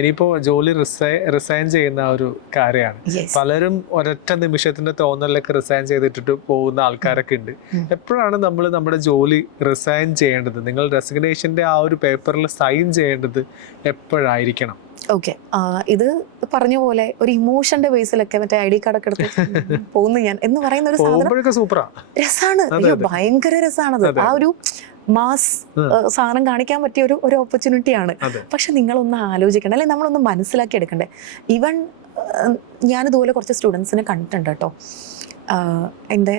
ഇനിയിപ്പോ ജോലി റിസൈൻ ചെയ്യുന്ന ഒരു കാര്യമാണ്. പലരും ഒരൊറ്റ നിമിഷത്തിന്റെ തോന്നലിലൊക്കെ റിസൈൻ ചെയ്തിട്ട് പോകുന്ന ആൾക്കാരൊക്കെ ഉണ്ട്. എപ്പോഴാണ് നമ്മൾ നമ്മുടെ ജോലി റിസൈൻ ചെയ്യേണ്ടത്? നിങ്ങൾ റെസിഗ്നേഷന്റെ ആ ഒരു പേപ്പറിൽ സൈൻ ചെയ്യേണ്ടത് എപ്പോഴായിരിക്കണം? ഓക്കെ, ഇത് പറഞ്ഞ പോലെ ഒരു ഇമോഷന്റെ ബേസിലൊക്കെ മറ്റേ ID കാർഡൊക്കെ എടുത്ത് പോകുന്നു ഞാൻ എന്ന് പറയുന്ന ഒരു സാധനം രസമാണ്, ഭയങ്കര രസമാണത്. ആ ഒരു മാസ് സാധനം കാണിക്കാൻ പറ്റിയ ഒരു ഓപ്പർച്യൂണിറ്റിയാണ്. പക്ഷെ നിങ്ങളൊന്ന് ആലോചിക്കണ്ടേ, അല്ലെങ്കിൽ നമ്മളൊന്ന് മനസ്സിലാക്കി എടുക്കണ്ടേ. ഈവൻ ഞാനിതുപോലെ കുറച്ച് സ്റ്റുഡൻസിനെ കണ്ടിട്ടുണ്ട് കേട്ടോ. എൻ്റെ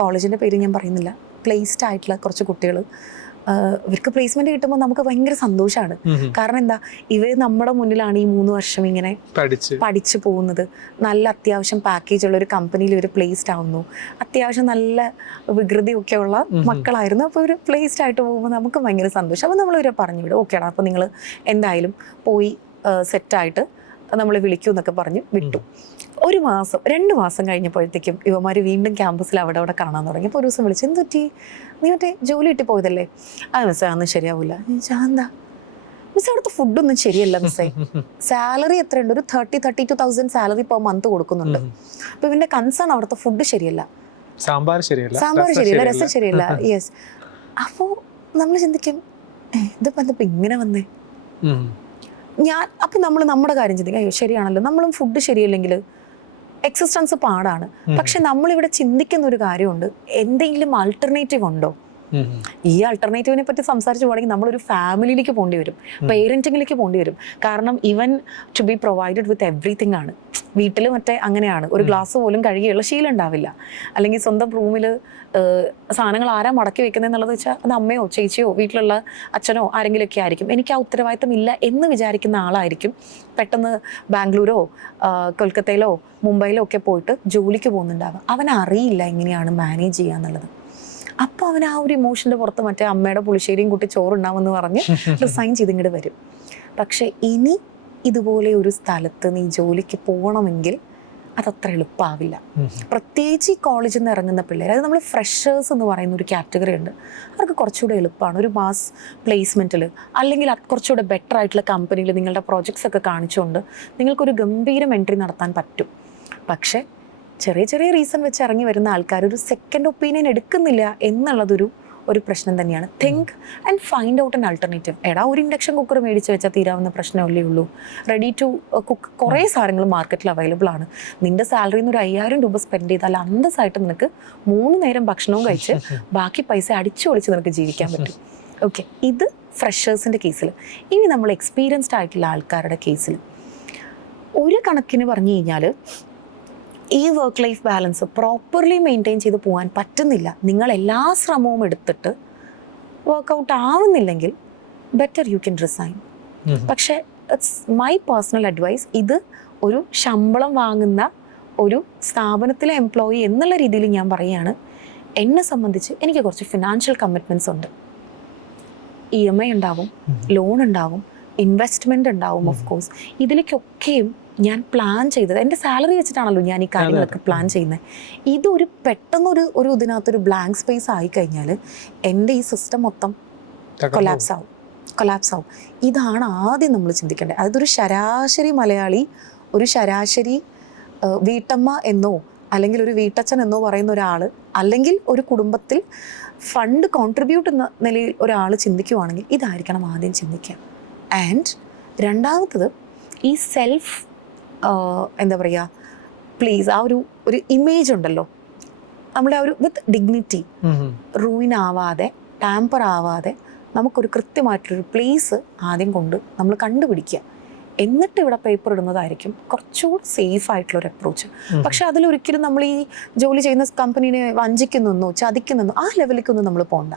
കോളേജിൻ്റെ പേര് ഞാൻ പറയുന്നില്ല. പ്ലേസ്ഡ് ആയിട്ടുള്ള കുറച്ച് കുട്ടികൾ, ഇവർക്ക് പ്ലേസ്മെന്റ് കിട്ടുമ്പോൾ നമുക്ക് ഭയങ്കര സന്തോഷമാണ്. കാരണം എന്താ, ഇവർ നമ്മുടെ മുന്നിലാണ് ഈ 3 വർഷം ഇങ്ങനെ പഠിച്ചു പോകുന്നത്. നല്ല അത്യാവശ്യം പാക്കേജ് ഉള്ള ഒരു കമ്പനിയിൽ ഇവർ പ്ലേസ്ഡ് ആവുന്നു. അത്യാവശ്യം നല്ല വികൃതിയൊക്കെ ഉള്ള മക്കളായിരുന്നു. അപ്പോൾ ഇവർ പ്ലേസ്ഡ് ആയിട്ട് പോകുമ്പോൾ നമുക്ക് ഭയങ്കര സന്തോഷം. അപ്പോൾ നമ്മൾ ഇവരെ പറഞ്ഞു വിടും, ഓക്കേടാ അപ്പോൾ നിങ്ങൾ എന്തായാലും പോയി സെറ്റായിട്ട് നമ്മൾ വിളിക്കൂ എന്നൊക്കെ പറഞ്ഞ് വിട്ടു. 1 മാസം 2 മാസം കഴിഞ്ഞപ്പോഴത്തേക്കും ഇവന്മാർ വീണ്ടും ക്യാമ്പസിൽ അവിടെ കാണാൻ തുടങ്ങി. അപ്പോൾ ഒരു ദിവസം വിളിച്ചു, എന്ത് പറ്റി, നീ മറ്റേ ജോലി കിട്ടി പോയതല്ലേ? അത് മിസ്സേ അതൊന്നും ശരിയാവില്ല. എന്താ മിസ്സേ, അവിടുത്തെ ഫുഡൊന്നും ശരിയല്ല മിസ്സേ. സാലറി എത്രയുണ്ട്, ഒരു 32,000 സാലറി പെർ മന്ത് കൊടുക്കുന്നുണ്ട്. അപ്പോൾ ഇവന്റെ കൺസേൺ അവിടുത്തെ ഫുഡ് ശരിയല്ല, സാമ്പാർ ശരിയല്ല, രസം ശരിയല്ല. യെസ്. അപ്പോൾ നമ്മൾ ചിന്തിക്കും, ഇതിപ്പോ ഇങ്ങനെ വന്നേ. അപ്പം നമ്മൾ നമ്മുടെ കാര്യം ചിന്തിക്കാം, അയ്യോ ശരിയാണല്ലോ, നമ്മളും ഫുഡ് ശരിയല്ലെങ്കിൽ എക്സിസ്റ്റൻസ് പാടാണ്. പക്ഷെ നമ്മളിവിടെ ചിന്തിക്കുന്ന ഒരു കാര്യമുണ്ട്, എന്തെങ്കിലും ആൾട്ടർനേറ്റീവ് ഉണ്ടോ? ഈ ആൾട്ടർനേറ്റീവിനെ പറ്റി സംസാരിച്ചു പോകണമെങ്കിൽ നമ്മളൊരു ഫാമിലിയിലേക്ക് പോകേണ്ടി വരും, പേരൻറ്റിങ്ങിലേക്ക് പോകേണ്ടി വരും. കാരണം even to be provided with everything ആണ്. വീട്ടിൽ മറ്റേ അങ്ങനെയാണ്, ഒരു ഗ്ലാസ് പോലും കഴുകിയുള്ള ശീലം ഉണ്ടാവില്ല. അല്ലെങ്കിൽ സ്വന്തം റൂമിൽ സാധനങ്ങൾ ആരാ മടക്കി വെക്കുന്നതെന്നുള്ളത് വെച്ചാൽ അത് അമ്മയോ ചേച്ചിയോ വീട്ടിലുള്ള അച്ഛനോ ആരെങ്കിലുമൊക്കെ ആയിരിക്കും. എനിക്ക് ആ ഉത്തരവാദിത്തം ഇല്ല എന്ന് വിചാരിക്കുന്ന ആളായിരിക്കും പെട്ടെന്ന് ബാംഗ്ലൂരോ കൊൽക്കത്തയിലോ മുംബൈയിലോ ഒക്കെ പോയിട്ട് ജോലിക്ക് പോകുന്നുണ്ടാവുക. അവനറിയില്ല എങ്ങനെയാണ് മാനേജ് ചെയ്യുക എന്നുള്ളത്. അപ്പോൾ അവൻ ആ ഒരു ഇമോഷൻ്റെ പുറത്ത് മറ്റേ അമ്മയുടെ പുളിശ്ശേരിയും കൂട്ടി ചോറുണ്ടാവുമെന്ന് പറഞ്ഞ് റിസൈൻ ചെയ്തിങ്ങോട്ട് വരും. പക്ഷെ ഇനി ഇതുപോലെ ഒരു സ്ഥലത്ത് നീ ജോലിക്ക് പോകണമെങ്കിൽ അതത്ര എളുപ്പമാവില്ല. പ്രത്യേകിച്ച് ഈ കോളേജിൽ നിന്ന് ഇറങ്ങുന്ന പിള്ളേർ, അത് നമ്മൾ ഫ്രഷേഴ്സ് എന്ന് പറയുന്ന ഒരു കാറ്റഗറി ഉണ്ട്. അവർക്ക് കുറച്ചുകൂടെ എളുപ്പമാണ് ഒരു മാസ് പ്ലേസ്മെൻറ്റിൽ, അല്ലെങ്കിൽ കുറച്ചുകൂടെ ബെറ്റർ ആയിട്ടുള്ള കമ്പനിയിൽ നിങ്ങളുടെ പ്രോജക്ട്സ് ഒക്കെ കാണിച്ചുകൊണ്ട് നിങ്ങൾക്കൊരു ഗംഭീരം എൻട്രി നടത്താൻ പറ്റും. പക്ഷേ ചെറിയ റീസൺ വെച്ച് ഇറങ്ങി വരുന്ന ആൾക്കാർ ഒരു സെക്കൻഡ് ഒപ്പീനിയൻ എടുക്കുന്നില്ല എന്നുള്ളതൊരു പ്രശ്നം തന്നെയാണ്. Think and find out an alternative. എടാ, ഒരു ഇൻഡക്ഷൻ കുക്കർ മേടിച്ച് വെച്ചാൽ തീരാവുന്ന പ്രശ്നമല്ലേ ഉള്ളൂ. റെഡി ടു കുക്ക് കുറേ സാധനങ്ങൾ മാർക്കറ്റിൽ അവൈലബിൾ ആണ്. നിന്റെ സാലറിയിൽ നിന്ന് ഒരു 5,000 രൂപ സ്പെൻഡ് ചെയ്താൽ അന്തസ്സായിട്ട് നിനക്ക് 3 നേരം ഭക്ഷണവും കഴിച്ച് ബാക്കി പൈസ അടിച്ചു പൊളിച്ച് നിനക്ക് ജീവിക്കാൻ പറ്റും. ഓക്കെ, ഇത് ഫ്രഷേഴ്സിൻ്റെ കേസിൽ. ഇനി നമ്മൾ എക്സ്പീരിയൻസ്ഡ് ആയിട്ടുള്ള ആൾക്കാരുടെ കേസിൽ ഒരു കണക്കിന് പറഞ്ഞു കഴിഞ്ഞാൽ ഈ work life balance properly maintain ചെയ്ത് പോകാൻ പറ്റുന്നില്ല, നിങ്ങൾ എല്ലാ ശ്രമവും എടുത്തിട്ട് വർക്കൗട്ട് ആവുന്നില്ലെങ്കിൽ ബെറ്റർ യു ക്യാൻ റിസൈൻ. പക്ഷേ ഇറ്റ്സ് മൈ പേഴ്സണൽ അഡ്വൈസ്. ഇത് ഒരു ശമ്പളം വാങ്ങുന്ന ഒരു സ്ഥാപനത്തിലെ എംപ്ലോയി എന്നുള്ള രീതിയിൽ ഞാൻ പറയുകയാണ്. എന്നെ സംബന്ധിച്ച് എനിക്ക് കുറച്ച് ഫിനാൻഷ്യൽ കമ്മിറ്റ്മെൻറ്റ്സ് ഉണ്ട്. EMI ഉണ്ടാവും, ലോൺ ഉണ്ടാവും, ഇൻവെസ്റ്റ്മെൻ്റ് ഉണ്ടാവും. ഓഫ് കോഴ്സ് ഇതിലേക്കൊക്കെയും ഞാൻ പ്ലാൻ ചെയ്തത് എൻ്റെ സാലറി വെച്ചിട്ടാണല്ലോ ഞാൻ ഈ കാര്യങ്ങളൊക്കെ പ്ലാൻ ചെയ്യുന്നത്. ഇതൊരു പെട്ടെന്നൊരു ഇതിനകത്തൊരു ബ്ലാങ്ക് സ്പേസ് ആയിക്കഴിഞ്ഞാൽ എൻ്റെ ഈ സിസ്റ്റം മൊത്തം കൊലാപ്സ് ആവും. ഇതാണ് ആദ്യം നമ്മൾ ചിന്തിക്കേണ്ടത്. അതായത് ഒരു ശരാശരി മലയാളി, ഒരു ശരാശരി വീട്ടമ്മ എന്നോ അല്ലെങ്കിൽ ഒരു വീട്ടച്ഛൻ എന്നോ പറയുന്ന ഒരാൾ, അല്ലെങ്കിൽ ഒരു കുടുംബത്തിൽ ഫണ്ട് കോൺട്രിബ്യൂട്ട് എന്ന നിലയിൽ ഒരാൾ ചിന്തിക്കുവാണെങ്കിൽ ഇതായിരിക്കണം ആദ്യം ചിന്തിക്കുക. ആൻഡ് രണ്ടാമത്തത് ഈ സെൽഫ് എന്താ പറയുക, പ്ലീസ് ആ ഒരു ഇമേജ് ഉണ്ടല്ലോ നമ്മുടെ ആ ഒരു വിത്ത് ഡിഗ്നിറ്റി, റൂയിൻ ആവാതെ ടാമ്പർ ആവാതെ നമുക്കൊരു കൃത്യമായിട്ടൊരു പ്ലേസ് ആദ്യം കൊണ്ട് നമ്മൾ കണ്ടുപിടിക്കുക. എന്നിട്ട് ഇവിടെ പേപ്പർ ഇടുന്നതായിരിക്കും കുറച്ചുകൂടി സേഫ് ആയിട്ടുള്ളൊരു അപ്രോച്ച്. പക്ഷെ അതിലൊരിക്കലും നമ്മൾ ഈ ജോലി ചെയ്യുന്ന കമ്പനീനെ വഞ്ചിക്കുന്നോ ചതിക്കുന്നോ ആ ലെവലിലേക്കൊന്നും നമ്മൾ പോകണ്ട.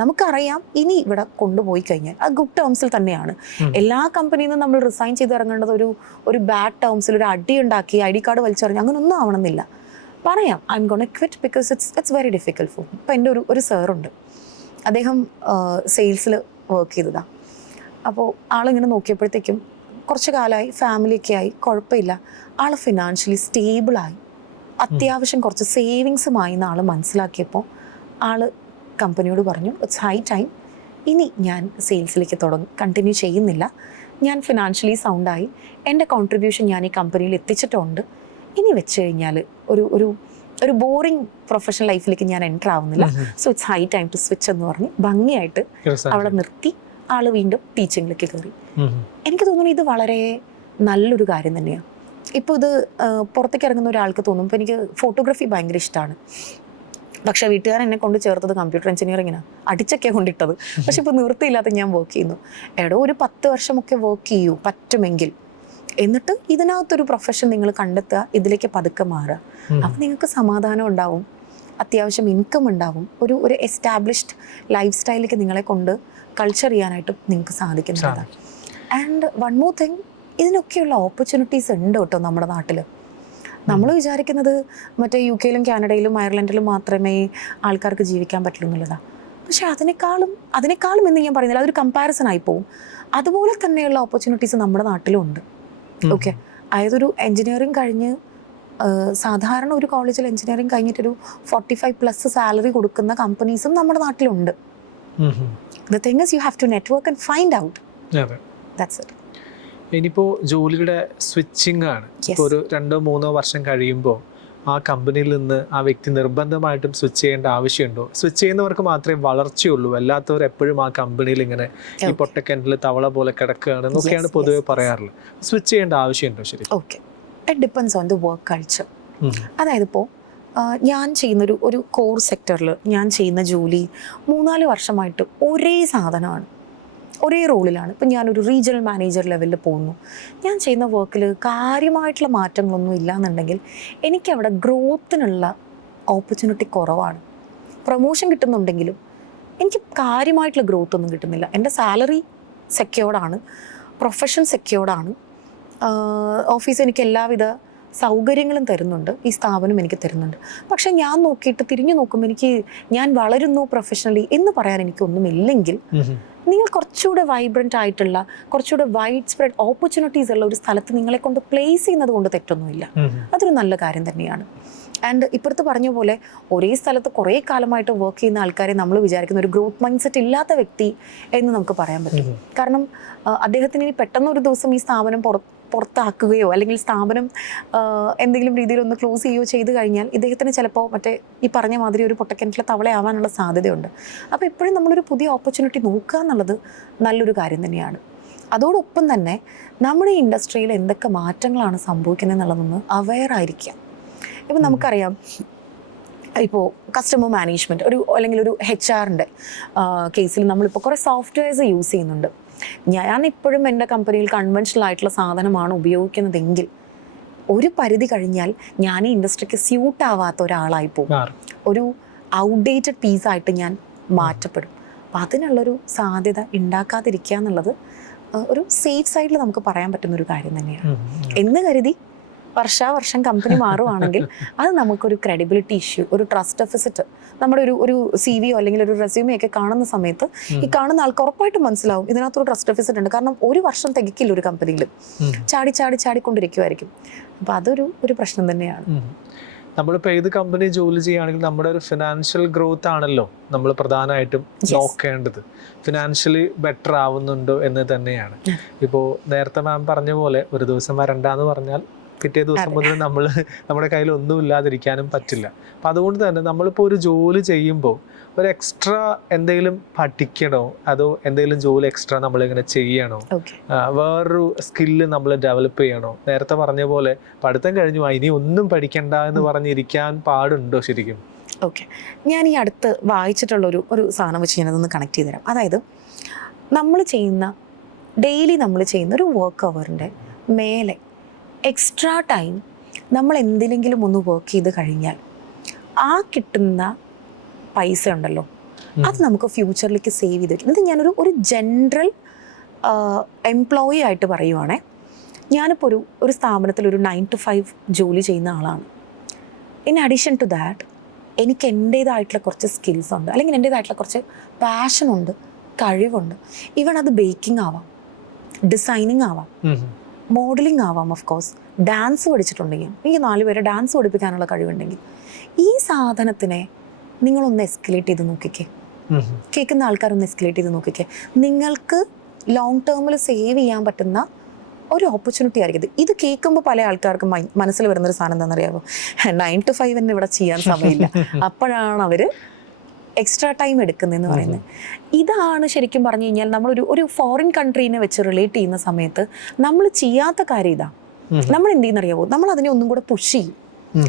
നമുക്കറിയാം ഇനി ഇവിടെ കൊണ്ടുപോയി കഴിഞ്ഞാൽ ആ ഗുഡ് ടേംസിൽ തന്നെയാണ്. എല്ലാ കമ്പനിയിൽ നിന്നും നമ്മൾ റിസൈൻ ചെയ്ത് ഇറങ്ങേണ്ടത് ഒരു ബാഡ് ടേംസിൽ ഒരു അടി ഉണ്ടാക്കി ID കാർഡ് വലിച്ചെറിഞ്ഞ് അങ്ങനെയൊന്നും ആവണമെന്നില്ല. പറയാം I M gonna quit because it's very difficult for me. ഇപ്പം എൻ്റെ ഒരു സാറുണ്ട്, അദ്ദേഹം സെയിൽസിൽ വർക്ക് ചെയ്തതാണ്. അപ്പോൾ ആളിങ്ങനെ നോക്കിയപ്പോഴത്തേക്കും കുറച്ച് കാലമായി, ഫാമിലിയൊക്കെ ആയി, കുഴപ്പമില്ല, ആൾ ഫിനാൻഷ്യലി സ്റ്റേബിളായി, അത്യാവശ്യം കുറച്ച് സേവിങ്സുമായി ആൾ മനസ്സിലാക്കിയപ്പോൾ ആൾ കമ്പനിയോട് പറഞ്ഞു, ഇറ്റ്സ് ഹൈ ടൈം, ഇനി ഞാൻ സെയിൽസിലേക്ക് കണ്ടിന്യൂ ചെയ്യുന്നില്ല, ഞാൻ ഫിനാൻഷ്യലി സൗണ്ടായി, എൻ്റെ കോൺട്രിബ്യൂഷൻ ഞാൻ ഈ കമ്പനിയിൽ എത്തിച്ചിട്ടുണ്ട്. ഇനി വെച്ച് കഴിഞ്ഞാൽ ഒരു ഒരു ഒരു ബോറിംഗ് പ്രൊഫഷണൽ ലൈഫിലേക്ക് ഞാൻ എൻ്റർ ആവുന്നില്ല. So it's high time to switch എന്ന് പറഞ്ഞ് ഭംഗിയായിട്ട് അവളെ നിർത്തി ആള് വീണ്ടും ടീച്ചിങ്ങിലേക്ക് കയറി. എനിക്ക് തോന്നുന്നു ഇത് വളരെ നല്ലൊരു കാര്യം തന്നെയാണ്. ഇപ്പോൾ ഇത് പുറത്തേക്ക് ഇറങ്ങുന്ന ഒരാൾക്ക് തോന്നും, ഇപ്പോൾ എനിക്ക് ഫോട്ടോഗ്രാഫി ഭയങ്കര ഇഷ്ടമാണ്, പക്ഷേ വീട്ടുകാരൻ എന്നെ കൊണ്ട് ചേർത്തത് കമ്പ്യൂട്ടർ എഞ്ചിനീയറിങ്ങിനാണ്, അടിച്ചൊക്കെ കൊണ്ടിട്ടത്. പക്ഷെ ഇപ്പോൾ നിവൃത്തിയില്ലാതെ ഞാൻ വർക്ക് ചെയ്യുന്നു. ഒരു 10 വർഷമൊക്കെ വർക്ക് ചെയ്യൂ പറ്റുമെങ്കിൽ, എന്നിട്ട് ഇതിനകത്തൊരു പ്രൊഫഷൻ നിങ്ങൾ കണ്ടെത്തുക, ഇതിലേക്ക് പതുക്കെ മാറുക. അപ്പം നിങ്ങൾക്ക് സമാധാനം ഉണ്ടാവും, അത്യാവശ്യം ഇൻകം ഉണ്ടാവും, ഒരു എസ്റ്റാബ്ലിഷ്ഡ് ലൈഫ് സ്റ്റൈലിലേക്ക് നിങ്ങളെ കൊണ്ട് കൾച്ചർ ചെയ്യാനായിട്ട് നിങ്ങൾക്ക് സാധിക്കുന്നതാണ്. ആൻഡ് വൺ മോർ തിങ്, ഇതിനൊക്കെയുള്ള ഓപ്പർച്യൂണിറ്റീസ് ഉണ്ട് കേട്ടോ നമ്മുടെ നാട്ടിൽ. നമ്മൾ വിചാരിക്കുന്നത് മറ്റേ UK യിലും കാനഡയിലും അയർലൻഡിലും മാത്രമേ ആൾക്കാർക്ക് ജീവിക്കാൻ പറ്റുള്ളൂ എന്നുള്ളതാണ്. പക്ഷെ അതിനേക്കാളും എന്ന് ഞാൻ പറയുന്നില്ല, അതൊരു കമ്പാരിസൺ ആയി പോവും. അതുപോലെ തന്നെയുള്ള ഓപ്പർച്യൂണിറ്റീസ് നമ്മുടെ നാട്ടിലും ഉണ്ട്. ഓക്കെ, അതായത് ഒരു എൻജിനീയറിങ് കഴിഞ്ഞ് സാധാരണ ഒരു കോളേജിൽ എൻജിനീയറിങ് കഴിഞ്ഞിട്ടൊരു 45+ സാലറി കൊടുക്കുന്ന കമ്പനീസും നമ്മുടെ നാട്ടിലുണ്ട്. The thing is you have to network and find out. That's it. ഇനിയിപ്പോൾ ജോലിയുടെ സ്വിച്ചിങ് ആണ്. ഇപ്പോൾ ഒരു 2-3 വർഷം കഴിയുമ്പോൾ ആ കമ്പനിയിൽ നിന്ന് ആ വ്യക്തി നിർബന്ധമായിട്ടും സ്വിച്ച് ചെയ്യേണ്ട ആവശ്യമുണ്ടോ? സ്വിച്ച് ചെയ്യുന്നവർക്ക് മാത്രമേ വളർച്ചയുള്ളൂ, അല്ലാത്തവർ എപ്പോഴും ആ കമ്പനിയിൽ ഇങ്ങനെ ഈ പൊട്ടക്കിണറ്റിൽ തവള പോലെ കിടക്കുകയാണ് എന്നൊക്കെയാണ് പൊതുവെ പറയാറുള്ളത്. സ്വിച്ച് ചെയ്യേണ്ട ആവശ്യമുണ്ടോ? ശരി, okay, it depends on the work culture. അതായത് ഇപ്പോൾ ഞാൻ ചെയ്യുന്നൊരു കോർ സെക്ടറിൽ ഞാൻ ചെയ്യുന്ന ജോലി 3-4 വർഷമായിട്ട് ഒരേ സാധനമാണ്, ഒരേ റോളിലാണ്. ഇപ്പം ഞാനൊരു റീജിയണൽ മാനേജർ ലെവലിൽ പോകുന്നു, ഞാൻ ചെയ്യുന്ന വർക്കിൽ കാര്യമായിട്ടുള്ള മാറ്റങ്ങളൊന്നും ഇല്ലയെന്നുണ്ടെങ്കിൽ എനിക്കവിടെ ഗ്രോത്തിനുള്ള ഓപ്പർച്യൂണിറ്റി കുറവാണ്. പ്രൊമോഷൻ കിട്ടുന്നുണ്ടെങ്കിലും എനിക്ക് കാര്യമായിട്ടുള്ള ഗ്രോത്ത് ഒന്നും കിട്ടുന്നില്ല. എൻ്റെ സാലറി സെക്യൂർഡാണ്, പ്രൊഫഷൻ സെക്യൂർഡാണ്, ഓഫീസ് എനിക്ക് എല്ലാവിധ സൗകര്യങ്ങളും തരുന്നുണ്ട്, ഈ സ്ഥാപനം എനിക്ക് തരുന്നുണ്ട്. പക്ഷെ ഞാൻ നോക്കിയിട്ട് തിരിഞ്ഞു നോക്കുമ്പോൾ ഞാൻ വളരുന്നു പ്രൊഫഷണലി എന്ന് പറയാൻ എനിക്കൊന്നുമില്ലെങ്കിൽ, നിങ്ങൾ കുറച്ചുകൂടെ വൈബ്രൻ്റ് ആയിട്ടുള്ള, കുറച്ചുകൂടെ വൈഡ് സ്പ്രെഡ് ഓപ്പർച്യൂണിറ്റീസ് ഉള്ള ഒരു സ്ഥലത്ത് നിങ്ങളെ കൊണ്ട് പ്ലേസ് ചെയ്യുന്നത് കൊണ്ട് തെറ്റൊന്നുമില്ല. അതൊരു നല്ല കാര്യം തന്നെയാണ്. ആൻഡ് ഇപ്പുറത്ത് പറഞ്ഞ പോലെ ഒരേ സ്ഥലത്ത് കുറേ കാലമായിട്ട് വർക്ക് ചെയ്യുന്ന ആൾക്കാരെ നമ്മൾ വിചാരിക്കുന്ന ഒരു ഗ്രോത്ത് മൈൻഡ് സെറ്റ് ഇല്ലാത്ത വ്യക്തി എന്ന് നമുക്ക് പറയാൻ പറ്റും. കാരണം അദ്ദേഹത്തിന് ഇനി പെട്ടെന്നൊരു ദിവസം ഈ സ്ഥാപനം പുറത്താക്കുകയോ അല്ലെങ്കിൽ സ്ഥാപനം എന്തെങ്കിലും രീതിയിൽ ഒന്ന് ക്ലോസ് ചെയ്യുകയോ ചെയ്ത് കഴിഞ്ഞാൽ ഇദ്ദേഹത്തിന് ചിലപ്പോൾ മറ്റേ ഈ പറഞ്ഞ മാതിരി ഒരു പൊട്ടക്കിണറ്റിലെ തവളയാവാനുള്ള സാധ്യതയുണ്ട്. അപ്പോൾ എപ്പോഴും നമ്മളൊരു പുതിയ ഓപ്പർച്യൂണിറ്റി നോക്കുക എന്നുള്ളത് നല്ലൊരു കാര്യം തന്നെയാണ്. അതോടൊപ്പം തന്നെ നമ്മുടെ ഈ ഇൻഡസ്ട്രിയിൽ എന്തൊക്കെ മാറ്റങ്ങളാണ് സംഭവിക്കുന്നത് എന്നുള്ളതൊന്ന് അവെയർ ആയിരിക്കുക. ഇപ്പം നമുക്കറിയാം, ഇപ്പോൾ കസ്റ്റമർ മാനേജ്മെൻറ്റ് അല്ലെങ്കിൽ ഒരു HR-ൻ്റെ കേസിൽ നമ്മളിപ്പോൾ കുറേ സോഫ്റ്റ്വെയർസ് യൂസ് ചെയ്യുന്നുണ്ട്. ഞാനിപ്പോഴും എൻ്റെ കമ്പനിയിൽ കൺവെൻഷണൽ ആയിട്ടുള്ള സാധനമാണ് ഉപയോഗിക്കുന്നതെങ്കിൽ ഒരു പരിധി കഴിഞ്ഞാൽ ഞാൻ ഈ ഇൻഡസ്ട്രിക്ക് സ്യൂട്ട് ആവാത്ത ഒരാളായി പോകും, ഒരു ഔട്ട്ഡേറ്റഡ് പീസായിട്ട് ഞാൻ മാറ്റപ്പെടും. അപ്പം അതിനുള്ളൊരു സാധ്യത ഉണ്ടാക്കാതിരിക്കുക എന്നുള്ളത് ഒരു സേഫ് സൈഡിൽ നമുക്ക് പറയാൻ പറ്റുന്നൊരു കാര്യം തന്നെയാണ്. എന്ന് കരുതി വർഷാവർഷം കമ്പനി മാറുവാണെങ്കിൽ അത് നമുക്കൊരു ക്രെഡിബിലിറ്റി ഇഷ്യൂ, ഒരു ട്രസ്റ്റ് ഡെഫിസിറ്റ്, നമ്മുടെ ഒരു CV അല്ലെങ്കിൽ ഒരു റെസ്യൂമേ ഒക്കെ കാണുന്ന സമയത്ത് ഈ കാണുന്ന ആൾക്ക് ഉറപ്പായിട്ടും മനസ്സിലാവും ഇതിനകത്തൊരു ട്രസ്റ്റ് ഡെഫിസിറ്റ് ഉണ്ട്. കാരണം ഒരു വർഷം തികക്കില്ല ഒരു കമ്പനിയിൽ, ചാടിക്കൊണ്ടിരിക്കുമായിരിക്കും. അപ്പോൾ അതൊരു പ്രശ്നം തന്നെയാണ്. നമ്മളിപ്പോൾ ഏത് കമ്പനി ജോലി ചെയ്യുകയാണെങ്കിൽ നമ്മുടെ ഒരു ഫിനാൻഷ്യൽ ഗ്രോത്ത് ആണല്ലോ നമ്മൾ പ്രധാനമായിട്ടും നോക്കേണ്ടത്. ഫിനാൻഷ്യലി ബെറ്റർ ആവുന്നുണ്ടോ എന്ന് തന്നെയാണ്. ഇപ്പോൾ നേരത്തെ മാം പറഞ്ഞ പോലെ ഒരു ദിവസം വരണ്ടെന്ന് പറഞ്ഞാൽ പിറ്റേ ദിവസം മുതൽ നമ്മുടെ കയ്യിൽ ഒന്നും ഇല്ലാതിരിക്കാനും പറ്റില്ല. അപ്പം അതുകൊണ്ട് തന്നെ നമ്മളിപ്പോൾ ഒരു ജോലി ചെയ്യുമ്പോൾ ഒരു എക്സ്ട്രാ എന്തെങ്കിലും പഠിക്കണോ, അതോ എന്തെങ്കിലും ജോലി എക്സ്ട്രാ നമ്മളിങ്ങനെ ചെയ്യണോ, വേറൊരു സ്കില്ല് നമ്മൾ ഡെവലപ്പ് ചെയ്യണോ? നേരത്തെ പറഞ്ഞ പോലെ പഠിത്തം കഴിഞ്ഞു ഇനി ഒന്നും പഠിക്കണ്ട എന്ന് പറഞ്ഞിരിക്കാൻ പാടുണ്ടോ ശരിക്കും? ഓക്കെ, ഞാൻ ഈ അടുത്ത് വായിച്ചിട്ടുള്ളൊരു സാധനം വെച്ച് ഞാനതൊന്ന് കണക്ട് ചെയ്ത് തരാം. അതായത് ഡെയിലി നമ്മൾ ചെയ്യുന്ന ഒരു വർക്ക് അവറിൻ്റെ മേലെ എക്സ്ട്രാ ടൈം നമ്മൾ എന്തിലെങ്കിലും ഒന്ന് വർക്ക് ചെയ്ത് കഴിഞ്ഞാൽ ആ കിട്ടുന്ന പൈസ ഉണ്ടല്ലോ, അത് നമുക്ക് ഫ്യൂച്ചറിലേക്ക് സേവ് ചെയ്ത് വെക്കും. ഇത് ഞാനൊരു ജനറൽ എംപ്ലോയി ആയിട്ട് പറയുവാണേ. ഞാനിപ്പോൾ ഒരു സ്ഥാപനത്തിൽ ഒരു 9 to 5 ജോലി ചെയ്യുന്ന ആളാണ്. ഇൻ അഡീഷൻ ടു ദാറ്റ് എനിക്ക് എൻ്റേതായിട്ടുള്ള കുറച്ച് സ്കിൽസ് ഉണ്ട്, അല്ലെങ്കിൽ എൻ്റേതായിട്ടുള്ള കുറച്ച് പാഷനുണ്ട്, കഴിവുണ്ട്. ഈവൺ അത് ബേക്കിംഗ് ആവാം, ഡിസൈനിങ് ആവാം, മോഡലിംഗ് ആവാം, ഓഫ് കോഴ്സ് ഡാൻസ് പഠിച്ചിട്ടുണ്ടെങ്കിൽ, എനിക്ക് 4 പേരെ ഡാൻസ് പഠിപ്പിക്കാനുള്ള കഴിവുണ്ടെങ്കിൽ ഈ സാധനത്തിനെ നിങ്ങളൊന്ന് എസ്കലേറ്റ് ചെയ്ത് നോക്കിക്കേ, കേൾക്കുന്ന ആൾക്കാരൊന്ന് എസ്കലേറ്റ് ചെയ്ത് നോക്കിക്കേ. നിങ്ങൾക്ക് ലോങ് ടേമിൽ സേവ് ചെയ്യാൻ പറ്റുന്ന ഒരു ഓപ്പർച്യൂണിറ്റി ആയിരിക്കും ഇത് കേൾക്കുമ്പോൾ പല ആൾക്കാർക്കും മനസ്സിൽ വരുന്നൊരു സാധനം എന്താണെന്നറിയാമോ, 9 to 5 തന്നെ ഇവിടെ ചെയ്യാൻ സമയമില്ല, അപ്പോഴാണ് അവർ എക്സ്ട്രാ ടൈം എടുക്കുന്നതെന്ന് പറയുന്നത്. ഇതാണ് ശരിക്കും പറഞ്ഞു കഴിഞ്ഞാൽ ഒരു ഫോറിൻ കൺട്രീനെ വെച്ച് റിലേറ്റ് ചെയ്യുന്ന സമയത്ത് നമ്മൾ ചെയ്യാത്ത കാര്യം ഇതാ. നമ്മൾ എന്ത് ചെയ്യുന്നറിയാവോ, നമ്മൾ അതിനെ ഒന്നും കൂടെ പുഷ് ചെയ്യും.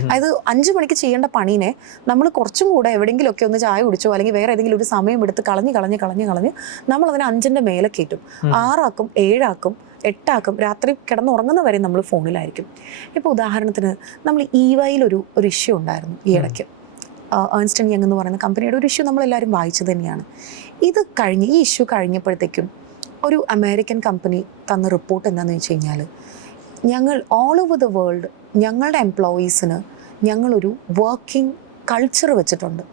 അതായത് 5 മണിക്ക് ചെയ്യേണ്ട പണീനെ നമ്മൾ കുറച്ചും കൂടെ എവിടെയെങ്കിലുമൊക്കെ ഒന്ന് ചായ കുടിച്ചോ അല്ലെങ്കിൽ വേറെ ഏതെങ്കിലും ഒരു സമയം എടുത്ത് കളഞ്ഞ് നമ്മൾ അതിനെ 5ന്റെ മേലെ കയറ്റും. 6 ആക്കും, 7 ആക്കും, 8 ആക്കും. രാത്രി കിടന്നുറങ്ങുന്ന വരെ നമ്മൾ ഫോണിലായിരിക്കും. ഇപ്പോൾ ഉദാഹരണത്തിന് നമ്മൾ EY ഒരു ഇഷ്യൂ ഉണ്ടായിരുന്നു ഈ ഇടയ്ക്ക്. ഏൺസ്റ്റ് ആൻഡ് യങ് എന്ന് പറയുന്ന കമ്പനിയുടെ ഒരു ഇഷ്യൂ നമ്മളെല്ലാവരും വായിച്ചു തന്നെയാണ്. ഈ ഇഷ്യൂ കഴിഞ്ഞപ്പോഴത്തേക്കും ഒരു അമേരിക്കൻ കമ്പനി തന്ന റിപ്പോർട്ട് എന്താണെന്ന് വെച്ച് കഴിഞ്ഞാൽ, ഞങ്ങൾ ഓൾ ഓവർ ദ വേൾഡ് ഞങ്ങളുടെ എംപ്ലോയീസിന് ഞങ്ങളൊരു വർക്കിംഗ് കൾച്ചർ വെച്ചിട്ടുണ്ട്.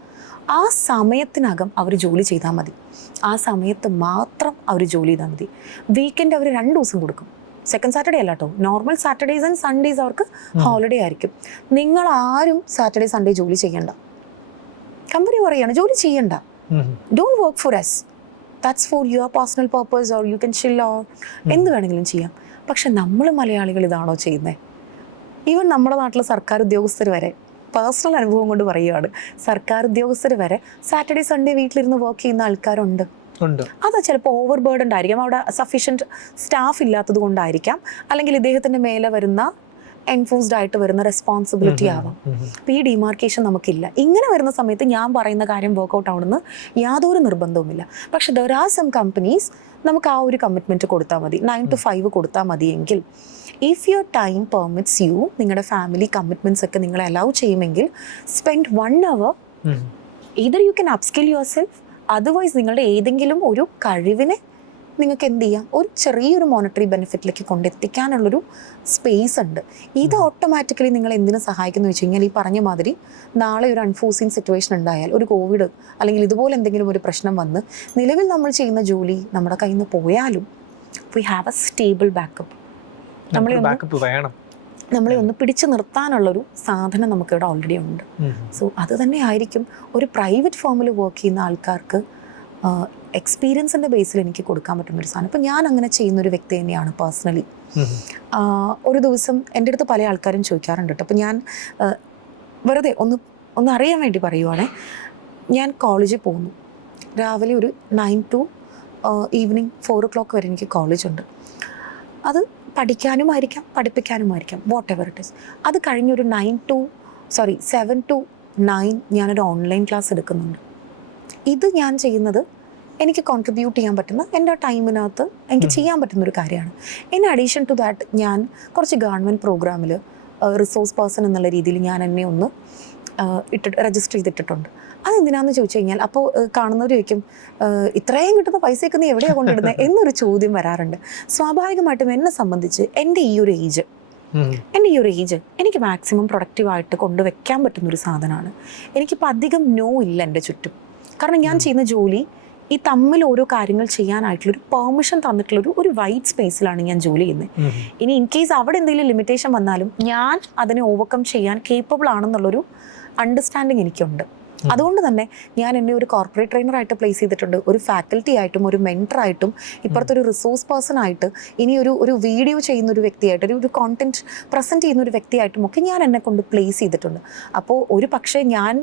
ആ സമയത്തിനകം അവർ ജോലി ചെയ്താൽ മതി, ആ സമയത്ത് മാത്രം അവർ ജോലി ചെയ്താൽ മതി. വീക്കെൻഡ് അവർ 2 ദിവസം കൊടുക്കും. സെക്കൻഡ് സാറ്റർഡേ അല്ല കേട്ടോ, നോർമൽ സാറ്റർഡേസ് ആൻഡ് സൺഡേസ് അവർക്ക് ഹോളിഡേ ആയിരിക്കും. നിങ്ങൾ ആരും സാറ്റർഡേ സൺഡേ ജോലി ചെയ്യണ്ട. കമ്പനി പറയാണ് ജോലി ചെയ്യണ്ട, don't work for us, that's for your personal purpose, or you can chill, or എന്ത് വേണമെങ്കിലും ചെയ്യാം. പക്ഷെ നമ്മൾ മലയാളികൾ ഇതാണോ ചെയ്യുന്നത്? ഈവൻ നമ്മുടെ നാട്ടിലെ സർക്കാർ ഉദ്യോഗസ്ഥർ വരെ, പേഴ്സണൽ അനുഭവം കൊണ്ട് പറയുകയാണ്, സർക്കാർ ഉദ്യോഗസ്ഥർ വരെ സാറ്റർഡേ സൺഡേ വീട്ടിലിരുന്ന് വർക്ക് ചെയ്യുന്ന ആൾക്കാരുണ്ട്. അത് ചിലപ്പോൾ ഓവർ ബേർഡൻഡ് ആയിരിക്കാം, അവിടെ സഫീഷ്യൻറ്റ് സ്റ്റാഫ് ഇല്ലാത്തത് കൊണ്ടായിരിക്കാം, അല്ലെങ്കിൽ ഇദ്ദേഹത്തിൻ്റെ മേലെ വരുന്ന എൻഫോഴ്സ്ഡ് ആയിട്ട് വരുന്ന റെസ്പോൺസിബിലിറ്റി ആവാം. അപ്പോൾ ഈ ഡിമാർക്കേഷൻ നമുക്കില്ല. ഇങ്ങനെ വരുന്ന സമയത്ത് ഞാൻ പറയുന്ന കാര്യം വർക്കൗട്ട് ആവണമെന്ന് യാതൊരു നിർബന്ധവുമില്ല. പക്ഷെ ദർ ആർ സം കമ്പനീസ് നമുക്ക് ആ ഒരു കമ്മിറ്റ്മെൻറ്റ് കൊടുത്താൽ മതി, 9 to 5 കൊടുത്താൽ മതിയെങ്കിൽ, if your time permits you, നിങ്ങളുടെ ഫാമിലി കമ്മിറ്റ്മെൻറ്റ്സ് ഒക്കെ നിങ്ങളെ അലൗ ചെയ്യുമെങ്കിൽ, spend 1 hour, either you can upskill yourself, otherwise നിങ്ങളുടെ ഏതെങ്കിലും ഒരു കഴിവിനെ നിങ്ങൾക്ക് എന്ത് ചെയ്യാം, ഒരു ചെറിയൊരു മോണിറ്ററി ബെനിഫിറ്റിലേക്ക് കൊണ്ടെത്തിക്കാനുള്ളൊരു സ്പേസ് ഉണ്ട്. ഇത് ഓട്ടോമാറ്റിക്കലി നിങ്ങൾ എന്തിനു സഹായിക്കുന്നു വെച്ച് കഴിഞ്ഞാൽ, ഈ പറഞ്ഞ മാതിരി നാളെ ഒരു അൺഫോഴ്സിൻ സിറ്റുവേഷൻ ഉണ്ടായാൽ, ഒരു കോവിഡ് അല്ലെങ്കിൽ ഇതുപോലെ എന്തെങ്കിലും ഒരു പ്രശ്നം വന്ന് നിലവിൽ നമ്മൾ ചെയ്യുന്ന ജോലി നമ്മുടെ കയ്യിൽ നിന്ന് പോയാലും we have A stable backup. നമ്മളെ ഒന്ന് പിടിച്ചു നിർത്താനുള്ളൊരു സാധനം നമുക്കിവിടെ ഓൾറെഡി ഉണ്ട്. സോ അത് തന്നെ ആയിരിക്കും ഒരു പ്രൈവറ്റ് ഫേമിൽ വർക്ക് ചെയ്യുന്ന ആൾക്കാർക്ക് എക്സ്പീരിയൻസിൻ്റെ ബേസിൽ എനിക്ക് കൊടുക്കാൻ പറ്റുന്നൊരു സാധനം. ഇപ്പം ഞാൻ അങ്ങനെ ചെയ്യുന്നൊരു വ്യക്തി തന്നെയാണ് പേഴ്സണലി. ഒരു ദിവസം എൻ്റെ അടുത്ത് പല ആൾക്കാരും ചോദിക്കാറുണ്ട് കേട്ടോ. അപ്പം ഞാൻ വെറുതെ ഒന്ന് അറിയാൻ വേണ്ടി പറയുവാണേ, ഞാൻ കോളേജിൽ പോകുന്നു, രാവിലെ ഒരു 9 to ഈവനിങ് 4 o'clock വരെ എനിക്ക് കോളേജുണ്ട്. അത് പഠിക്കാനുമായിരിക്കാം, പഠിപ്പിക്കാനുമായിരിക്കാം, വാട്ട് എവർ ഇറ്റ് ഈസ്. അത് കഴിഞ്ഞൊരു 7 to 9 ഞാനൊരു ഓൺലൈൻ ക്ലാസ് എടുക്കുന്നുണ്ട്. ഇത് ഞാൻ ചെയ്യുന്നത് എനിക്ക് കോൺട്രിബ്യൂട്ട് ചെയ്യാൻ പറ്റുന്ന, എൻ്റെ ടൈമിനകത്ത് എനിക്ക് ചെയ്യാൻ പറ്റുന്നൊരു കാര്യമാണ്. ഇൻ അഡീഷൻ ടു ദാറ്റ് ഞാൻ കുറച്ച് ഗവൺമെൻറ് പ്രോഗ്രാമിൽ റിസോഴ്സ് പേഴ്സൺ എന്നുള്ള രീതിയിൽ ഞാൻ എന്നെ ഒന്ന് രജിസ്റ്റർ ചെയ്തിട്ടിട്ടുണ്ട്. അതെന്തിനാന്ന് ചോദിച്ചു കഴിഞ്ഞാൽ, അപ്പോൾ കാണുന്നവർ ചോദിക്കും, ഇത്രയും കിട്ടുന്ന പൈസയൊക്കെ നീ എവിടെയാണ് കൊണ്ടിടുന്നത് എന്നൊരു ചോദ്യം വരാറുണ്ട്. സ്വാഭാവികമായിട്ടും എന്നെ സംബന്ധിച്ച് എൻ്റെ ഈ ഒരു ഏജ് എനിക്ക് മാക്സിമം പ്രൊഡക്റ്റീവായിട്ട് കൊണ്ടുവയ്ക്കാൻ പറ്റുന്നൊരു സാധനമാണ്. എനിക്കിപ്പോൾ അധികം ഇല്ല എൻ്റെ ചുറ്റും. കാരണം ഞാൻ ചെയ്യുന്ന ജോലി ഈ തമ്മിൽ ഓരോ കാര്യങ്ങൾ ചെയ്യാനായിട്ടുള്ളൊരു പെർമിഷൻ തന്നിട്ടുള്ളൊരു ഒരു വൈഡ് സ്പേസിലാണ് ഞാൻ ജോലി ചെയ്യുന്നത്. ഇനി ഇൻ കേസ് അവിടെ എന്തെങ്കിലും ലിമിറ്റേഷൻ വന്നാലും ഞാൻ അതിനെ ഓവർകം ചെയ്യാൻ കേപ്പബിൾ ആണെന്നുള്ളൊരു അണ്ടർസ്റ്റാൻഡിങ് എനിക്കുണ്ട്. അതുകൊണ്ട് തന്നെ ഞാൻ എന്നെ ഒരു കോർപ്പറേറ്റ് ട്രെയിനറായിട്ട് പ്ലേസ് ചെയ്തിട്ടുണ്ട്, ഒരു ഫാക്കൽറ്റി ആയിട്ടും ഒരു മെൻറ്ററായിട്ടും ഇപ്പുറത്തെ ഒരു റിസോഴ്സ് പേഴ്സൺ ആയിട്ട്, ഇനി ഒരു വീഡിയോ ചെയ്യുന്ന ഒരു വ്യക്തിയായിട്ട്, ഒരു കോണ്ടന്റ് പ്രസൻറ്റ് ചെയ്യുന്ന ഒരു വ്യക്തിയായിട്ടും ഒക്കെ ഞാൻ എന്നെ കൊണ്ട് പ്ലേസ് ചെയ്തിട്ടുണ്ട്. അപ്പോൾ ഒരു പക്ഷേ ഞാൻ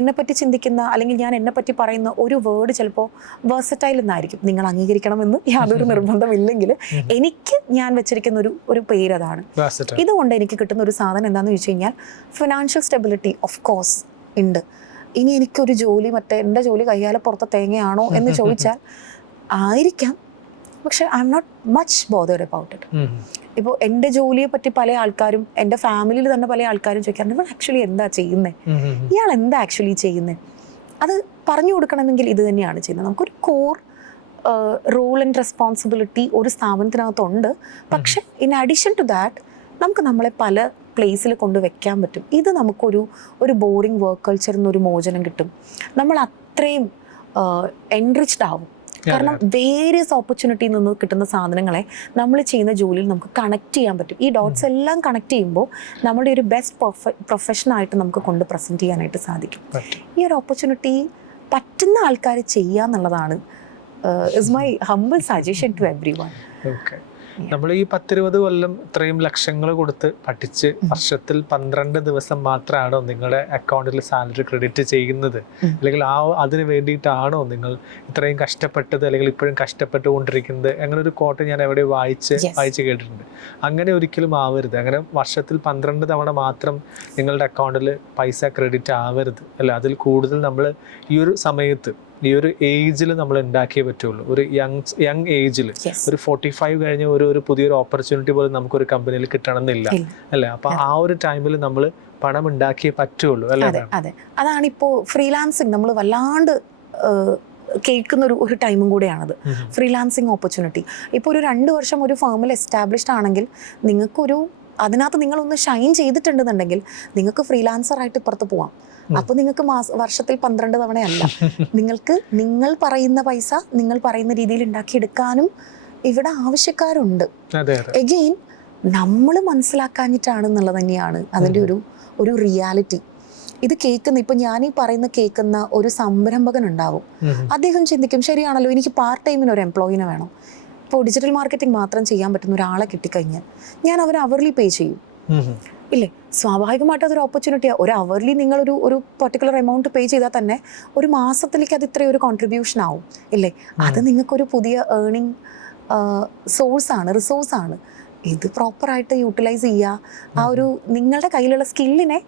എന്നെപ്പറ്റി ചിന്തിക്കുന്ന അല്ലെങ്കിൽ ഞാൻ എന്നെപ്പറ്റി പറയുന്ന ഒരു വേർഡ് ചിലപ്പോൾ വേഴ്സറ്റൈൽ എന്നായിരിക്കും. നിങ്ങൾ അംഗീകരിക്കണമെന്ന് യാതൊരു നിർബന്ധമില്ലെങ്കിൽ എനിക്ക് ഞാൻ വെച്ചിരിക്കുന്ന ഒരു പേരതാണ്. ഇതുകൊണ്ട് എനിക്ക് കിട്ടുന്ന ഒരു സാധനം എന്താണെന്ന് ചോദിച്ചു കഴിഞ്ഞാൽ, ഫിനാൻഷ്യൽ സ്റ്റെബിലിറ്റി ഓഫ് കോഴ്സ് ഉണ്ട്. ഇനി എനിക്കൊരു ജോലി എൻ്റെ ജോലി കയ്യാലെ പുറത്തെ തേങ്ങയാണോ എന്ന് ചോദിച്ചാൽ ആയിരിക്കാം, പക്ഷെ I am not much bothered about it. ഇപ്പോൾ എൻ്റെ ജോലിയെ പറ്റി പല ആൾക്കാരും, എൻ്റെ ഫാമിലിയിൽ തന്നെ പല ആൾക്കാരും ചോദിക്കാറുണ്ട്, ഇവൾ ആക്ച്വലി എന്താ ചെയ്യുന്നത്, ഇയാൾ എന്താ ആക്ച്വലി ചെയ്യുന്നത്. അത് പറഞ്ഞു കൊടുക്കണമെങ്കിൽ ഇത് തന്നെയാണ് ചെയ്യുന്നത്. നമുക്കൊരു കോർ റോൾ ആൻഡ് റെസ്പോൺസിബിലിറ്റി ഒരു സ്ഥാപനത്തിനകത്തുണ്ട്. പക്ഷെ ഇൻ അഡീഷൻ ടു ദാറ്റ് നമുക്ക് നമ്മളെ പല പ്ലേസിൽ കൊണ്ടുവയ്ക്കാൻ പറ്റും. ഇത് നമുക്കൊരു ബോറിംഗ് വർക്ക് കൾച്ചറിൽ നിന്നൊരു മോചനം കിട്ടും. നമ്മൾ അത്രയും എൻറിച്ച്ഡ് ആവും. കാരണം വേരിയസ് ഓപ്പർച്യൂണിറ്റിയിൽ നിന്ന് കിട്ടുന്ന സാധനങ്ങളെ നമ്മൾ ചെയ്യുന്ന ജോലിയിൽ നമുക്ക് കണക്ട് ചെയ്യാൻ പറ്റും. ഈ ഡോട്ട്സ് എല്ലാം കണക്ട് ചെയ്യുമ്പോൾ നമ്മുടെ ഒരു ബെസ്റ്റ് പ്രൊഫഷനായിട്ട് നമുക്ക് കൊണ്ട് പ്രസൻറ്റ് ചെയ്യാനായിട്ട് സാധിക്കും. ഈ ഒരു ഓപ്പർച്യൂണിറ്റി പറ്റുന്ന ആൾക്കാർ ചെയ്യുക എന്നുള്ളതാണ് is my humble suggestion to every. Okay. നമ്മൾ ഈ 10-20 കൊല്ലം ഇത്രയും ലക്ഷങ്ങൾ കൊടുത്ത് പഠിച്ച് വർഷത്തിൽ 12 ദിവസം മാത്രമാണോ നിങ്ങളുടെ അക്കൗണ്ടിൽ സാലറി ക്രെഡിറ്റ് ചെയ്യുന്നത്, അല്ലെങ്കിൽ അതിന് വേണ്ടിയിട്ടാണോ നിങ്ങൾ ഇത്രയും കഷ്ടപ്പെട്ടത്, അല്ലെങ്കിൽ ഇപ്പോഴും കഷ്ടപ്പെട്ടുകൊണ്ടിരിക്കുന്നത്? അങ്ങനെ ഒരു കോട്ട് ഞാൻ എവിടെ വായിച്ച് കേട്ടിട്ടുണ്ട്. അങ്ങനെ ഒരിക്കലും ആവരുത്. അങ്ങനെ വർഷത്തിൽ 12 തവണ മാത്രം നിങ്ങളുടെ അക്കൗണ്ടിൽ പൈസ ക്രെഡിറ്റ് ആവരുത് അല്ല. അതിൽ കൂടുതൽ നമ്മൾ ഈ ഒരു സമയത്ത്, ഈ ഒരു ഏജിൽ നമ്മൾ ഉണ്ടാക്കിയേ പറ്റുള്ളൂ. ഒരു യങ് ഏജിൽ ഒരു 45 കഴിഞ്ഞ ഒരു പുതിയൊരു ഓപ്പർച്യൂണിറ്റി പോലും നമുക്കൊരു കമ്പനിയിൽ കിട്ടണമെന്നില്ല അല്ലേ. അപ്പൊ ആ ഒരു ടൈമിൽ നമ്മൾ പണം ഉണ്ടാക്കിയേ പറ്റുള്ളൂ അല്ലേ? അതെ, അതാണ് ഇപ്പോൾ ഫ്രീലാൻസിങ് നമ്മൾ വല്ലാണ്ട് കേൾക്കുന്ന ഒരു ടൈമും കൂടെയാണത്, ഫ്രീലാൻസിങ് ഓപ്പർച്യൂണിറ്റി. ഇപ്പോൾ ഒരു 2 വർഷം ഒരു ഫേമിൽ എസ്റ്റാബ്ലിഷ്ഡ് ആണെങ്കിൽ അതിനകത്ത് നിങ്ങളൊന്ന് ഷൈൻ ചെയ്തിട്ടുണ്ടെന്നുണ്ടെങ്കിൽ നിങ്ങൾക്ക് ഫ്രീലാൻസറായിട്ട് ഇപ്പുറത്ത് പോവാം. അപ്പോൾ നിങ്ങൾക്ക് വർഷത്തിൽ 12 തവണയല്ല, നിങ്ങൾ പറയുന്ന പൈസ നിങ്ങൾ പറയുന്ന രീതിയിൽ ഉണ്ടാക്കിയെടുക്കാനും ഇവിടെ ആവശ്യക്കാരുണ്ട്. എഗെയിൻ നമ്മൾ മനസ്സിലാക്കാഞ്ഞിട്ടാണെന്നുള്ളത് തന്നെയാണ് അതിൻ്റെ ഒരു റിയാലിറ്റി. ഇത് ഇപ്പൊ ഞാൻ കേൾക്കുന്ന ഒരു സംരംഭകൻ ഉണ്ടാവും, അദ്ദേഹം ചിന്തിക്കും ശരിയാണല്ലോ, എനിക്ക് പാർട്ട് ടൈമിന് ഒരു എംപ്ലോയിനെ വേണം. ഇപ്പോൾ ഡിജിറ്റൽ മാർക്കറ്റിംഗ് മാത്രം ചെയ്യാൻ പറ്റുന്ന ഒരാളെ കിട്ടിക്കഴിഞ്ഞാൽ ഞാൻ അവരെ അവർലി പേ ചെയ്യും ഇല്ലേ? സ്വാഭാവികമായിട്ട് അതൊരു ഓപ്പർച്യൂണിറ്റിയാണ്. ഒരു അവർലി ഒരു പർട്ടിക്കുലർ എമൗണ്ട് പേ ചെയ്താൽ തന്നെ ഒരു മാസത്തിലേക്ക് അത് ഇത്രയൊരു കോൺട്രിബ്യൂഷൻ ആവും ഇല്ലേ? അത് നിങ്ങൾക്കൊരു പുതിയ ഏർണിംഗ് റിസോഴ്സാണ്. ഇത് പ്രോപ്പറായിട്ട് യൂട്ടിലൈസ് ചെയ്യുക, ആ ഒരു നിങ്ങളുടെ കയ്യിലുള്ള സ്കില്ലിനെ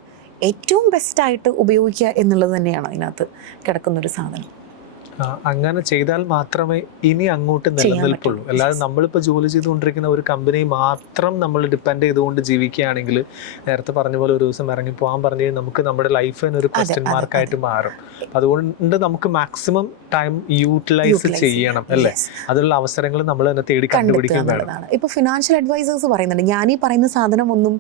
ഏറ്റവും ബെസ്റ്റായിട്ട് ഉപയോഗിക്കുക എന്നുള്ളത് തന്നെയാണ് അതിനകത്ത് കിടക്കുന്നൊരു സാധനം. അങ്ങനെ ചെയ്താൽ മാത്രമേ ഇനി അങ്ങോട്ട് നിലനിൽപ്പുള്ളൂ. അല്ലാതെ നമ്മളിപ്പോൾ ജോലി ചെയ്തുകൊണ്ടിരിക്കുന്ന ഒരു കമ്പനി മാത്രം നമ്മൾ ഡിപ്പെൻഡ് ചെയ്തുകൊണ്ട് ജീവിക്കുകയാണെങ്കിൽ, നേരത്തെ പറഞ്ഞ പോലെ ഒരു ദിവസം ഇറങ്ങി പോകാൻ പറഞ്ഞു കഴിഞ്ഞാൽ നമുക്ക് നമ്മുടെ ലൈഫ് തന്നെ ഒരു ക്വസ്റ്റ്യൻ മാർക്കായിട്ട് മാറും. അതുകൊണ്ട് നമുക്ക് മാക്സിമം ടൈം യൂട്ടിലൈസ് ചെയ്യണം അല്ലേ? അതിനുള്ള അവസരങ്ങൾ നമ്മൾ തന്നെ തേടി കണ്ടുപിടിക്കാൻ വേണം. ഇപ്പോൾ ഫിനാൻഷ്യൽ അഡ്വൈസേഴ്സ് പറയുന്നുണ്ട്, ഞാൻ ഈ പറയുന്ന സാധനം ഒന്നും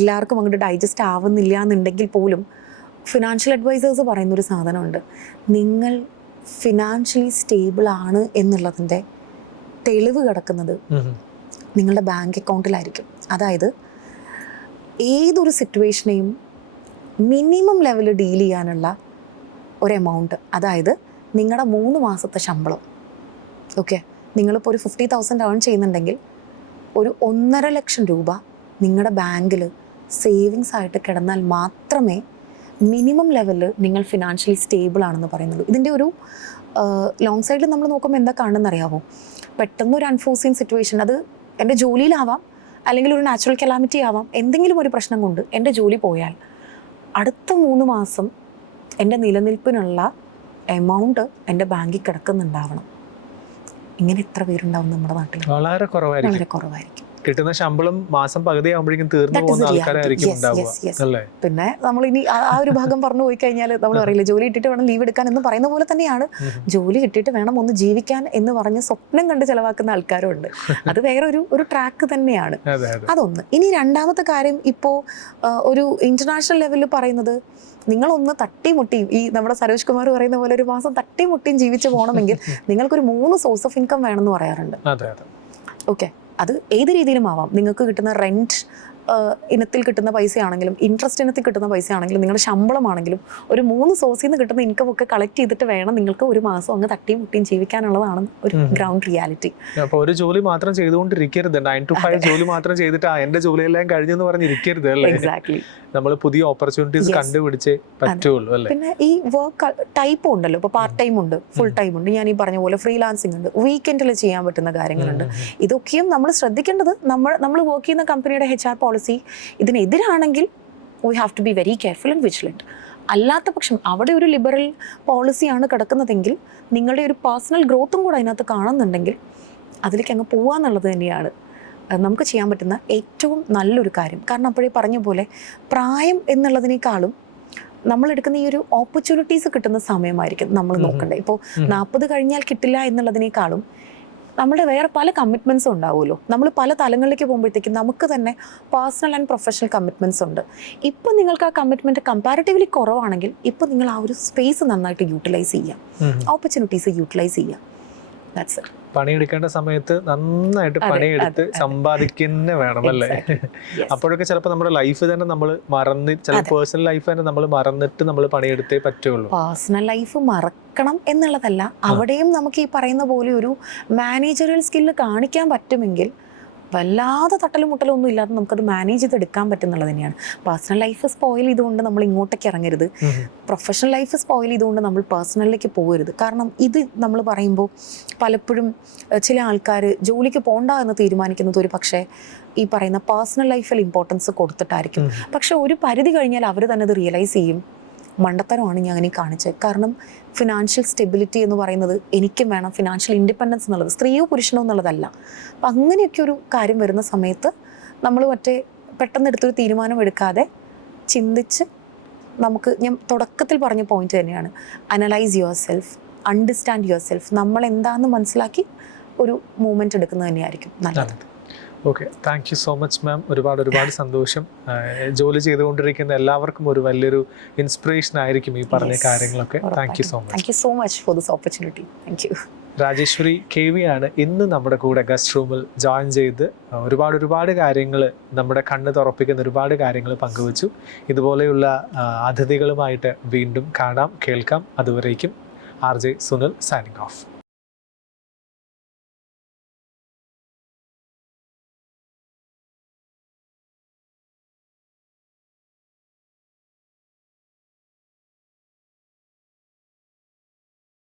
എല്ലാവർക്കും അങ്ങോട്ട് ഡൈജസ്റ്റ് ആവുന്നില്ല എന്നുണ്ടെങ്കിൽ പോലും ഫിനാൻഷ്യൽ അഡ്വൈസേഴ്സ് പറയുന്നൊരു സാധനമുണ്ട്. നിങ്ങൾ ഫിനാൻഷ്യലി സ്റ്റേബിൾ ആണ് എന്നുള്ളതിൻ്റെ തെളിവ് കിടക്കുന്നത് നിങ്ങളുടെ ബാങ്ക് അക്കൗണ്ടിലായിരിക്കും. അതായത് ഏതൊരു സിറ്റുവേഷനെയും മിനിമം ലെവലിൽ ഡീൽ ചെയ്യാനുള്ള ഒരു എമൗണ്ട്, അതായത് നിങ്ങളുടെ 3 മാസത്തെ ശമ്പളം. ഓക്കെ, നിങ്ങളിപ്പോൾ ഒരു 50,000 ഏൺ ചെയ്യുന്നുണ്ടെങ്കിൽ ഒരു 1.5 ലക്ഷം രൂപ നിങ്ങളുടെ ബാങ്കിൽ സേവിങ്സ് ആയിട്ട് കിടന്നാൽ മാത്രമേ മിനിമം ലെവലിൽ നിങ്ങൾ ഫിനാൻഷ്യലി സ്റ്റേബിൾ ആണെന്ന് പറയുന്നുള്ളൂ. ഇതിൻ്റെ ഒരു ലോങ് സൈഡിൽ നമ്മൾ നോക്കുമ്പോൾ എന്താ കാണുമെന്ന് അറിയാമോ? പെട്ടെന്ന് ഒരു അൺഫോഴ്സീൻ സിറ്റുവേഷൻ, അത് എൻ്റെ ജോലിയിലാവാം, അല്ലെങ്കിൽ ഒരു നാച്ചുറൽ കലാമിറ്റി ആവാം, എന്തെങ്കിലും ഒരു പ്രശ്നം കൊണ്ട് എൻ്റെ ജോലി പോയാൽ അടുത്ത 3 മാസം എൻ്റെ നിലനിൽപ്പിനുള്ള എമൗണ്ട് എൻ്റെ ബാങ്കിൽ കിടക്കുന്നുണ്ടാവണം. ഇങ്ങനെ എത്ര പേരുണ്ടാവും നമ്മുടെ നാട്ടിൽ? വളരെ കുറവായിരിക്കും. കിട്ടുന്ന ശമ്പളം മാസം പകുതി ആകുമ്പോഴേക്കും തീർന്നു പോകുന്ന ആൾക്കാരായിരിക്കും ഉണ്ടാവുക അല്ലേ? പിന്നെ നമ്മൾ ഇനി ആ ഒരു ഭാഗം പറഞ്ഞു പോയി കഴിഞ്ഞാൽ നമ്മൾ പറയില്ല ജോലി കിട്ടിയിട്ട് വേണം ലീവ് എടുക്കാൻ എന്ന് പറയുന്ന പോലെ തന്നെയാണ്, ജോലി കിട്ടിയിട്ട് വേണം ഒന്ന് ജീവിക്കാൻ എന്ന് പറഞ്ഞ് സ്വപ്നം കണ്ട് ചെലവാക്കുന്ന ആൾക്കാരും ഉണ്ട്. അത് വേറെ ഒരു ട്രാക്ക് തന്നെയാണ്. അതൊന്ന്. ഇനി രണ്ടാമത്തെ കാര്യം, ഇപ്പോൾ ഒരു ഇന്റർനാഷണൽ ലെവലിൽ പറയുന്നത്, നിങ്ങളൊന്ന് തട്ടിമുട്ടിയും ഈ നമ്മുടെ സരോജ് കുമാർ പറയുന്ന പോലെ ഒരു മാസം തട്ടിമുട്ടിയും ജീവിച്ചു പോകണമെങ്കിൽ നിങ്ങൾക്കൊരു 3 സോഴ്സ് ഓഫ് ഇൻകം വേണമെന്ന് പറയാറുണ്ട്. ഓക്കെ, അത് ഏത് രീതിയിലും ആവാം. നിങ്ങൾക്ക് കിട്ടുന്ന റെന്റ് ഇനത്തിൽ കിട്ടുന്ന പൈസയാണെങ്കിലും, ഇൻട്രസ്റ്റ് ഇനത്തിൽ കിട്ടുന്ന പൈസയാണെങ്കിലും, നിങ്ങളുടെ ശമ്പളമാണെങ്കിലും, ഒരു 3 സോഴ്സിൽ നിന്ന് കിട്ടുന്ന ഇൻകം ഒക്കെ കളക്ട് ചെയ്തിട്ട് വേണം നിങ്ങൾക്ക് ഒരു മാസം അങ്ങ് തട്ടിയും മുട്ടിയും ജീവിക്കാനുള്ളതാണ് ഒരു ഗ്രൗണ്ട് റിയാലിറ്റി. അപ്പോൾ ഒരു ജോലി മാത്രം ചെയ്തുകൊണ്ടിരിക്കരുത്, 9 to 5 ജോലി മാത്രം ചെയ്തിട്ട് എൻ്റെ ജോലിയെല്ലാം കഴിഞ്ഞെന്ന് പറഞ്ഞിരിക്കരുത് അല്ലേ? എക്സാക്ട്ലി. നമ്മൾ പുതിയ ഓപ്പർച്യൂണിറ്റീസ് കണ്ടുപിടിച്ചേ പറ്റുള്ളൂ അല്ലേ? പിന്നെ ഈ വർക്ക് ടൈപ്പ് ഉണ്ടല്ലോ, ഇപ്പോൾ പാർട്ട് ടൈം ഉണ്ട്, ഫുൾ ടൈം ഉണ്ട്, ഞാൻ ഈ പറഞ്ഞ പോലെ ഫ്രീലാൻസിങ് ഉണ്ട്, വീക്കെൻഡിൽ ചെയ്യാൻ പറ്റുന്ന കാര്യങ്ങളുണ്ട്. ഇതൊക്കെയും നമ്മൾ ശ്രദ്ധിക്കേണ്ടത്, നമ്മൾ വർക്ക് ചെയ്യുന്ന കമ്പനിയുടെ HR പോളിസി ഇതിനെതിരാണെങ്കിൽ we have to be very careful and vigilant. അല്ലാത്ത പക്ഷം അവിടെ ഒരു ലിബറൽ പോളിസിയാണ് കിടക്കുന്നതെങ്കിൽ, നിങ്ങളുടെ ഒരു പേഴ്സണൽ ഗ്രോത്തും കൂടെ അതിനകത്ത് കാണുന്നുണ്ടെങ്കിൽ അതിലേക്ക് അങ്ങ് പോവാന്നുള്ളത് തന്നെയാണ് നമുക്ക് ചെയ്യാൻ പറ്റുന്ന ഏറ്റവും നല്ലൊരു കാര്യം. കാരണം അപ്പോഴേ പറഞ്ഞ പോലെ പ്രായം എന്നുള്ളതിനേക്കാളും നമ്മളെടുക്കുന്ന ഈ ഒരു ഓപ്പർച്യൂണിറ്റീസ് കിട്ടുന്ന സമയമായിരിക്കും നമ്മൾ നോക്കേണ്ടത്. ഇപ്പോൾ 40 കഴിഞ്ഞാൽ കിട്ടില്ല എന്നുള്ളതിനേക്കാളും നമ്മുടെ വേറെ പല കമ്മിറ്റ്മെൻറ്റ്സും ഉണ്ടാവുമല്ലോ. നമ്മൾ പല തലങ്ങളിലേക്ക് പോകുമ്പോഴത്തേക്കും നമുക്ക് തന്നെ പേഴ്സണൽ ആൻഡ് പ്രൊഫഷണൽ കമ്മിറ്റ്മെൻറ്റ്സ് ഉണ്ട്. ഇപ്പം നിങ്ങൾക്ക് ആ കമ്മിറ്റ്മെൻറ്റ് കമ്പാരിറ്റീവ്ലി കുറവാണെങ്കിൽ ഇപ്പം നിങ്ങൾ ആ ഒരു സ്പേസ് നന്നായിട്ട് യൂട്ടിലൈസ് ചെയ്യാം, ഓപ്പർച്യൂണിറ്റീസ് യൂട്ടിലൈസ് ചെയ്യാം. That's it. പണിയെടുക്കേണ്ട സമയത്ത് നന്നായിട്ട് പണിയെടുത്ത് സമ്പാദിക്കുന്ന വേണം അല്ലേ? അപ്പോഴൊക്കെ ചിലപ്പോൾ നമ്മുടെ ലൈഫ് തന്നെ നമ്മൾ പേഴ്സണൽ ലൈഫ് തന്നെ നമ്മൾ മറന്നിട്ട് നമ്മൾ പണിയെടുത്തേ പറ്റുള്ളൂ. പേഴ്സണൽ ലൈഫ് എടുക്കണം എന്നുള്ളതല്ല, അവിടെയും നമുക്ക് ഈ പറയുന്ന പോലെ ഒരു മാനേജറിയൽ സ്കില്ല് കാണിക്കാൻ പറ്റുമെങ്കിൽ വല്ലാതെ തട്ടലും മുട്ടലും ഒന്നും ഇല്ലാതെ നമുക്കത് മാനേജ് ചെയ്തെടുക്കാൻ പറ്റുന്നുള്ളത് തന്നെയാണ്. പേഴ്സണൽ ലൈഫ് സ്പോയിൽ ചെയ്തുകൊണ്ട് നമ്മൾ ഇങ്ങോട്ടേക്ക് ഇറങ്ങരുത്, പ്രൊഫഷണൽ ലൈഫ് സ്പോയിൽ ചെയ്തുകൊണ്ട് നമ്മൾ പേഴ്സണലിലേക്ക് പോകരുത്. കാരണം ഇത് നമ്മൾ പറയുമ്പോൾ പലപ്പോഴും ചില ആൾക്കാർ ജോലിക്ക് പോകണ്ട എന്ന് തീരുമാനിക്കുന്നത് ഒരു പക്ഷേ ഈ പറയുന്ന പേഴ്സണൽ ലൈഫിൽ ഇമ്പോർട്ടൻസ് കൊടുത്തിട്ടായിരിക്കും. പക്ഷെ ഒരു പരിധി കഴിഞ്ഞാൽ അവർ തന്നെ അത് റിയലൈസ് ചെയ്യും, മണ്ടത്തരമാണ് ഞാൻ അങ്ങനെ കാണിച്ചത്. കാരണം ഫിനാൻഷ്യൽ സ്റ്റെബിലിറ്റി എന്ന് പറയുന്നത് എനിക്കും വേണം, ഫിനാൻഷ്യൽ ഇൻഡിപെൻഡൻസ് എന്നുള്ളത് സ്ത്രീയോ പുരുഷനോ എന്നുള്ളതല്ല. അപ്പം അങ്ങനെയൊക്കെ ഒരു കാര്യം വരുന്ന സമയത്ത് നമ്മൾ പെട്ടെന്ന് എടുത്തൊരു തീരുമാനം എടുക്കാതെ ചിന്തിച്ച് നമുക്ക്, ഞാൻ തുടക്കത്തിൽ പറഞ്ഞ പോയിന്റ് തന്നെയാണ്, analyse your self, understand your self, നമ്മൾ എന്താണെന്ന് മനസ്സിലാക്കി ഒരു മൂവ്മെൻറ്റ് എടുക്കുന്നത് തന്നെയായിരിക്കും നല്ലത്. Okay, thank you so much ma'am. ഒരുപാട് സന്തോഷം. ജോലി ചെയ്തുകൊണ്ടിരിക്കുന്ന എല്ലാവർക്കും ഒരു വലിയൊരു ഇൻസ്പിറേഷൻ ആയിരിക്കും ഈ പറഞ്ഞ കാര്യങ്ങളൊക്കെ. Thank you so much. Thank you so much for this opportunity. Thank you. Rajeshwari KV ആണ് ഇന്ന് നമ്മുടെ കൂടെ ഗസ്റ്റ് റൂമിൽ ജോയിൻ ചെയ്ത് ഒരുപാട് കാര്യങ്ങൾ, നമ്മുടെ കണ്ണ് തുറപ്പിക്കുന്ന ഒരുപാട് കാര്യങ്ങൾ പങ്കുവച്ചു. ഇതുപോലെയുള്ള അതിഥികളുമായിട്ട് വീണ്ടും കാണാം, കേൾക്കാം. അതുവരേക്കും RJ സുനിൽ സൈനിങ് ഓഫ്.